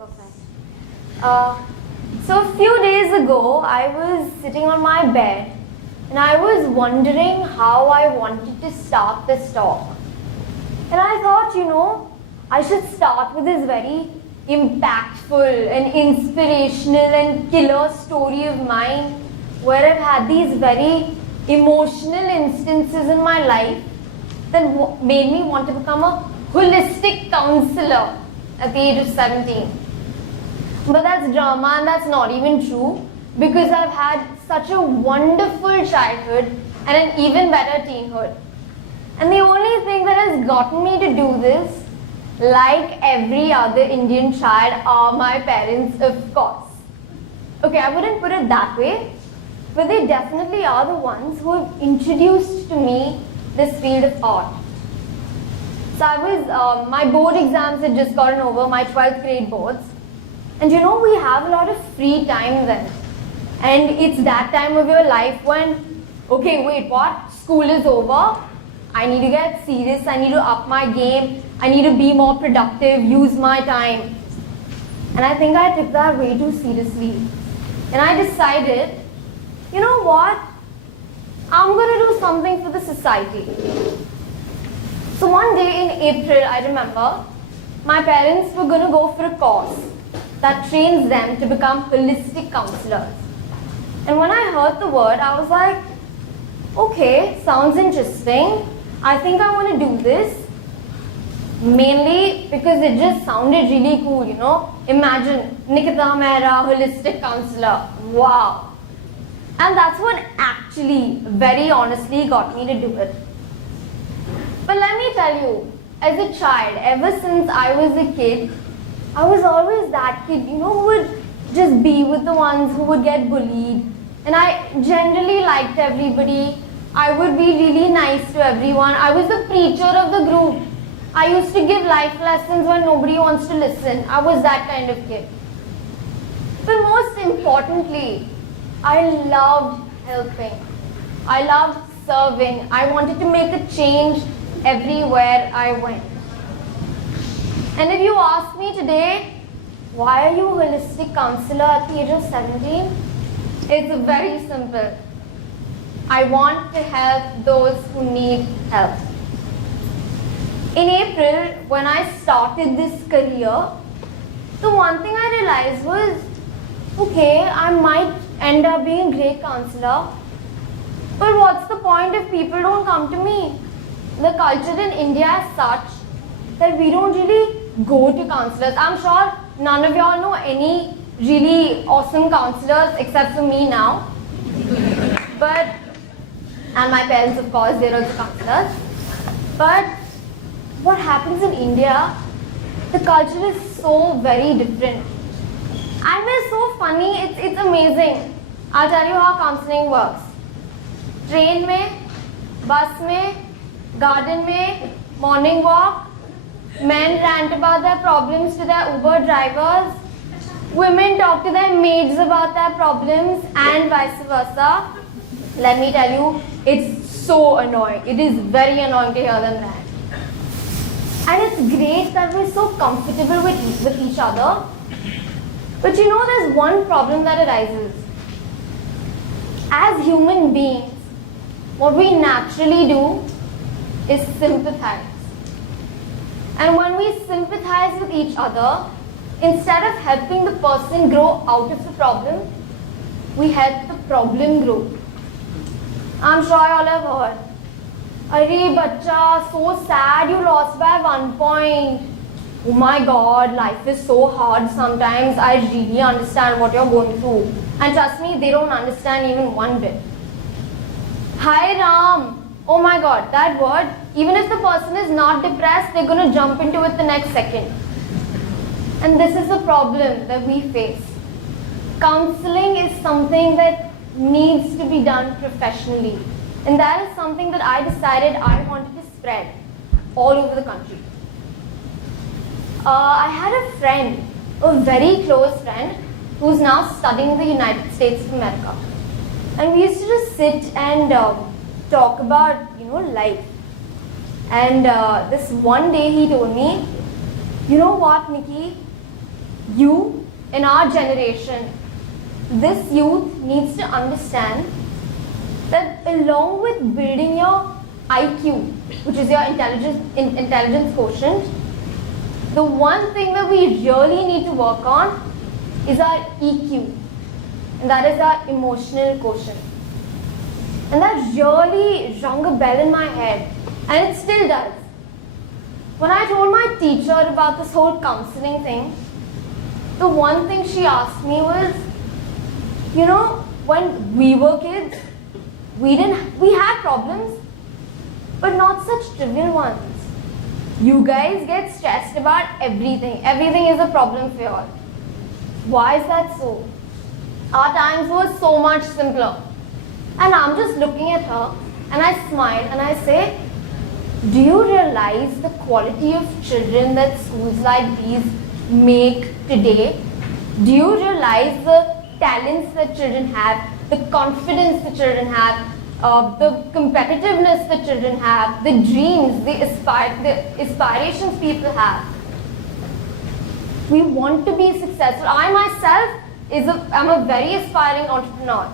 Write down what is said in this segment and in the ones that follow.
Perfect. So a few days ago, I was sitting on my bed and I was wondering how I wanted to start this talk. And I thought, I should start with this very impactful and inspirational and killer story of mine where I've had these very emotional instances in my life that made me want to become a holistic counselor at the age of 17. But that's drama and that's not even true because I've had such a wonderful childhood and an even better teenhood. And the only thing that has gotten me to do this, like every other Indian child, are my parents, of course. Okay, I wouldn't put it that way, but they definitely are the ones who have introduced to me this field of art. So my board exams had just gotten over, my 12th grade boards. And we have a lot of free time then. And it's that time of your life when, okay, wait, what? School is over. I need to get serious. I need to up my game. I need to be more productive, use my time. And I think I took that way too seriously. And I decided, you know what? I'm going to do something for the society. So one day in April, I remember, my parents were going to go for a course that trains them to become holistic counselors. And when I heard the word, I was like, okay, sounds interesting. I think I want to do this. Mainly because it just sounded really cool, Imagine, Nikita Mehra, holistic counselor. Wow. And that's what actually, very honestly, got me to do it. But let me tell you, as a child, ever since I was a kid, I was always that kid, who would just be with the ones who would get bullied. And I generally liked everybody. I would be really nice to everyone. I was the preacher of the group. I used to give life lessons when nobody wants to listen. I was that kind of kid. But most importantly, I loved helping. I loved serving. I wanted to make a change everywhere I went. And if you ask me today, why are you a holistic counselor at the age of 17? It's very simple. I want to help those who need help. In April, when I started this career, the one thing I realized was, okay, I might end up being a great counselor, but what's the point if people don't come to me? The culture in India is such that we don't really go to counselors. I'm sure none of y'all know any really awesome counselors except for me now. And my parents, of course, they're also counselors. But what happens in India, the culture is so very different. And it's so funny, it's amazing. I'll tell you how counseling works. Train mein, bus mein, garden mein, morning walk, men rant about their problems to their Uber drivers, women talk to their maids about their problems, and vice versa. Let me tell you, it's so annoying. It is very annoying to hear them rant. And it's great that we're so comfortable with each other. But there's one problem that arises. As human beings, what we naturally do is sympathize. And when we sympathize with each other, instead of helping the person grow out of the problem, we help the problem grow. I'm sure you all have heard. Arey bacha, so sad you lost by 1 point. Oh my god, life is so hard sometimes. I really understand what you're going through. And trust me, they don't understand even one bit. Hi Ram. Oh my god, that word, even if the person is not depressed, they're going to jump into it the next second. And this is the problem that we face. Counseling is something that needs to be done professionally. And that is something that I decided I wanted to spread all over the country. I had a friend, a very close friend, who's now studying in the United States of America. And we used to just sit and talk about, life. And this one day he told me, you know what, Nikki? you, in our generation, this youth needs to understand that along with building your IQ, which is your intelligence quotient, the one thing that we really need to work on is our EQ, and that is our emotional quotient. And that really rung a bell in my head, and it still does. When I told my teacher about this whole counseling thing, the one thing she asked me was, you know, when we were kids, we had problems, but not such trivial ones. You guys get stressed about everything. Everything is a problem for you all. Why is that so? Our times were so much simpler. And I'm just looking at her and I smile and I say, do you realize the quality of children that schools like these make today? Do you realize the talents that children have, the confidence the children have, the competitiveness that children have, the dreams, the aspirations people have? We want to be successful. I myself I'm a very aspiring entrepreneur.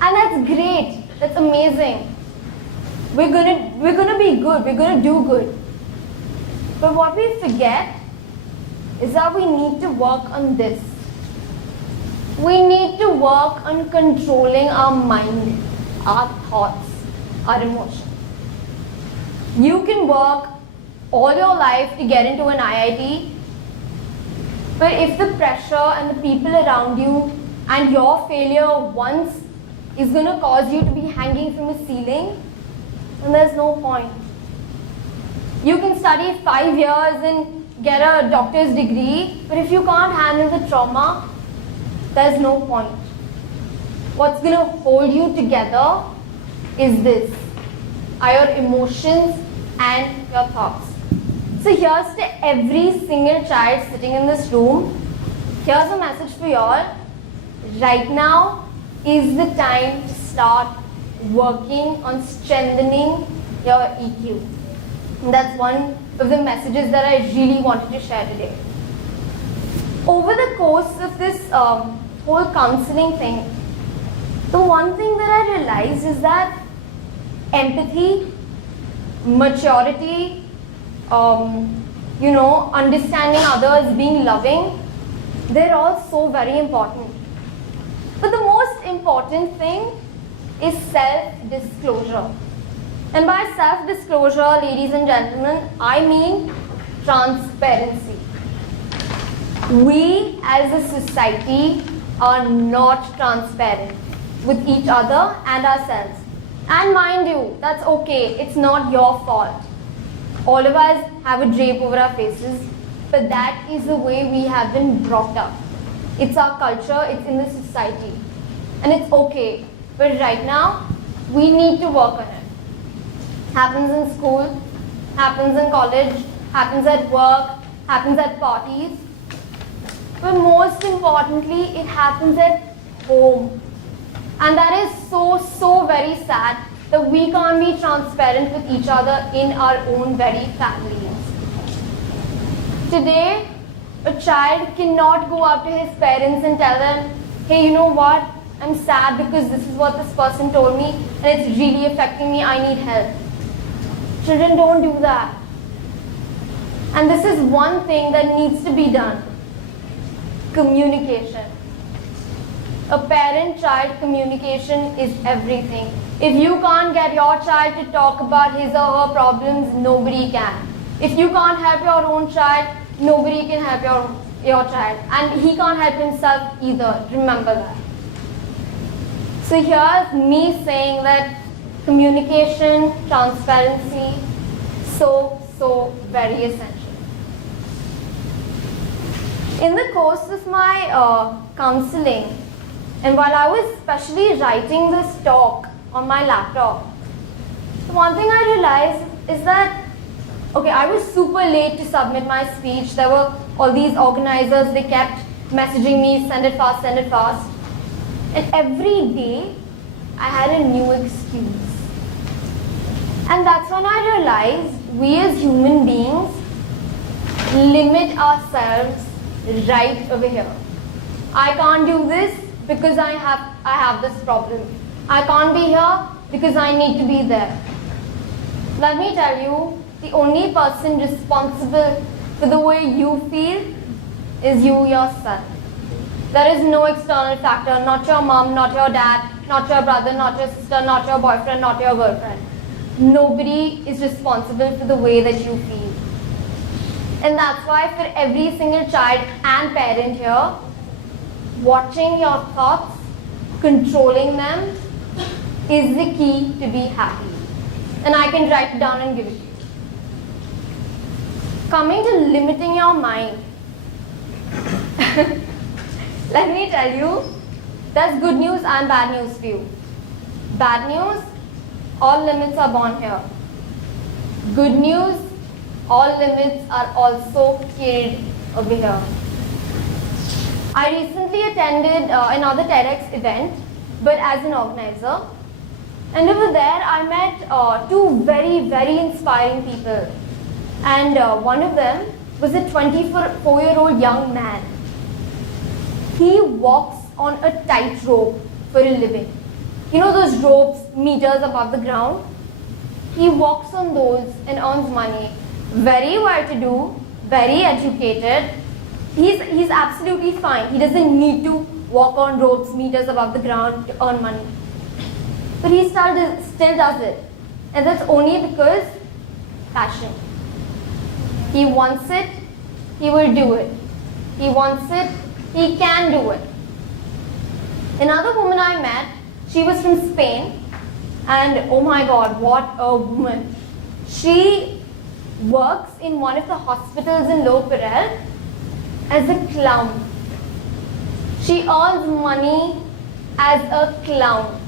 And that's great. That's amazing. We're gonna be good. We're gonna do good. But what we forget is that we need to work on this. We need to work on controlling our mind, our thoughts, our emotions. You can work all your life to get into an IIT, but if the pressure and the people around you and your failure once is going to cause you to be hanging from a ceiling, then there's no point. You can study 5 years and get a doctor's degree, but if you can't handle the trauma, there's no point. What's going to hold you together is this, are your emotions and your thoughts. So here's to every single child sitting in this room. Here's a message for you all. Right now is the time to start working on strengthening your EQ. And that's one of the messages that I really wanted to share today. Over the course of this whole counseling thing, the one thing that I realized is that empathy, maturity, understanding others, being loving, they're all so very important. But the most important thing is self-disclosure. And by self-disclosure, ladies and gentlemen, I mean transparency. We as a society are not transparent with each other and ourselves. And mind you, that's okay, it's not your fault. All of us have a drape over our faces, but that is the way we have been brought up. It's our culture, it's in the society. And it's okay. But right now, we need to work on it. Happens in school, happens in college, happens at work, happens at parties. But most importantly, it happens at home. And that is so very sad that we can't be transparent with each other in our own very families. Today, a child cannot go up to his parents and tell them, hey, you know what? I'm sad because this is what this person told me and it's really affecting me, I need help. Children don't do that. And this is one thing that needs to be done. Communication. A parent-child communication is everything. If you can't get your child to talk about his or her problems, nobody can. If you can't help your own child, nobody can help your child. And he can't help himself either. Remember that. So here's me saying that communication, transparency, so very essential. In the course of my counseling, and while I was especially writing this talk on my laptop, the one thing I realized is that, okay, I was super late to submit my speech. There were all these organizers, they kept messaging me, send it fast, send it fast. And every day, I had a new excuse. And that's when I realized we as human beings limit ourselves right over here. I can't do this because I have this problem. I can't be here because I need to be there. Let me tell you, the only person responsible for the way you feel is you yourself. There is no external factor, not your mom, not your dad, not your brother, not your sister, not your boyfriend, not your girlfriend. Nobody is responsible for the way that you feel. And that's why for every single child and parent here, watching your thoughts, controlling them, is the key to be happy. And I can write it down and give it to you. Coming to limiting your mind, let me tell you, there's good news and bad news for you. Bad news, all limits are born here. Good news, all limits are also killed over here. I recently attended another TEDx event, but as an organizer. And over there, I met two very, very inspiring people. And one of them was a 24-year-old young man. He walks on a tightrope for a living. You know those ropes meters above the ground? He walks on those and earns money. Very well-to-do, very educated. He's absolutely fine. He doesn't need to walk on ropes meters above the ground to earn money. But he still does it. And that's only because passion. He wants it, he will do it. He wants it, he can do it. Another woman I met, she was from Spain, and oh my God, what a woman. She works in one of the hospitals in Lower Parel as a clown. She earns money as a clown.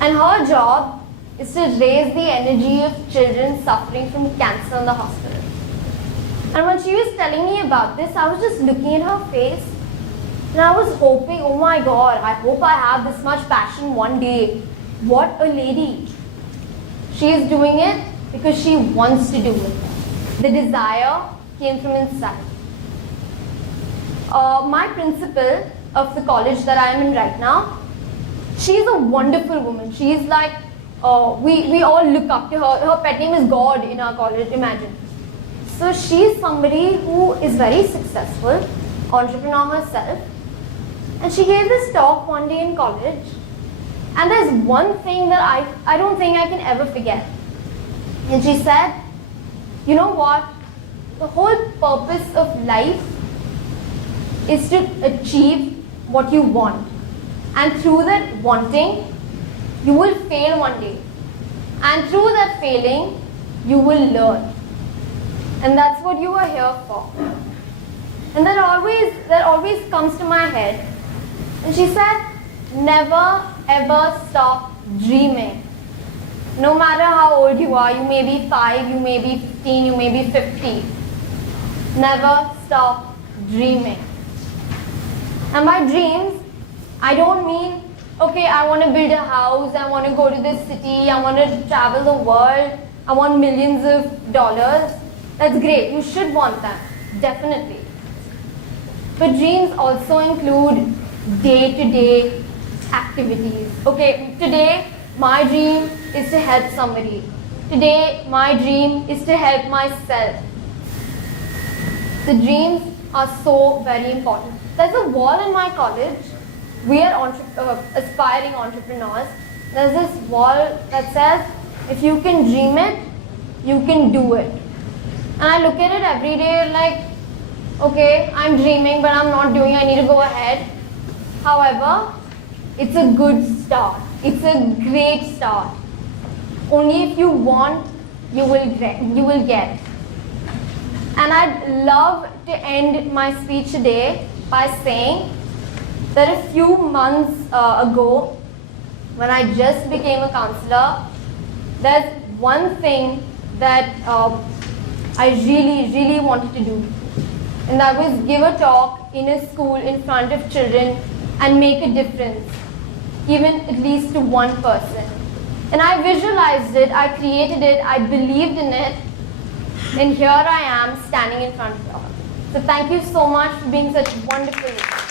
And her job is to raise the energy of children suffering from cancer in the hospital. And when she was telling me about this, I was just looking at her face and I was hoping, oh my God, I hope I have this much passion one day. What a lady. She is doing it because she wants to do it. The desire came from inside. My principal of the college that I am in right now, she's a wonderful woman. She's like, we all look up to her. Her pet name is God in our college, imagine. So she's somebody who is very successful, entrepreneur herself. And she gave this talk one day in college. And there's one thing that I don't think I can ever forget. And she said, you know what? The whole purpose of life is to achieve what you want. And through that wanting, you will fail one day. And through that failing, you will learn. And that's what you are here for. And that always comes to my head. And she said, never ever stop dreaming. No matter how old you are, you may be 5, you may be 15, you may be 50. Never stop dreaming. And by dreams, I don't mean, okay, I want to build a house, I want to go to this city, I want to travel the world, I want millions of dollars. That's great, you should want that, definitely. But dreams also include day-to-day activities. Okay, today my dream is to help somebody. Today my dream is to help myself. The dreams are so very important. There's a wall in my college. We are aspiring entrepreneurs. There's this wall that says, if you can dream it, you can do it. And I look at it every day like, okay, I'm dreaming, but I'm not doing it. I need to go ahead. However, it's a good start. It's a great start. Only if you want, you will get. And I'd love to end my speech today by saying that a few months ago, when I just became a counselor, there's one thing that I really wanted to do. And that was give a talk in a school in front of children and make a difference, even at least to one person. And I visualized it, I created it, I believed in it, and here I am standing in front of you all. So thank you so much for being such wonderful.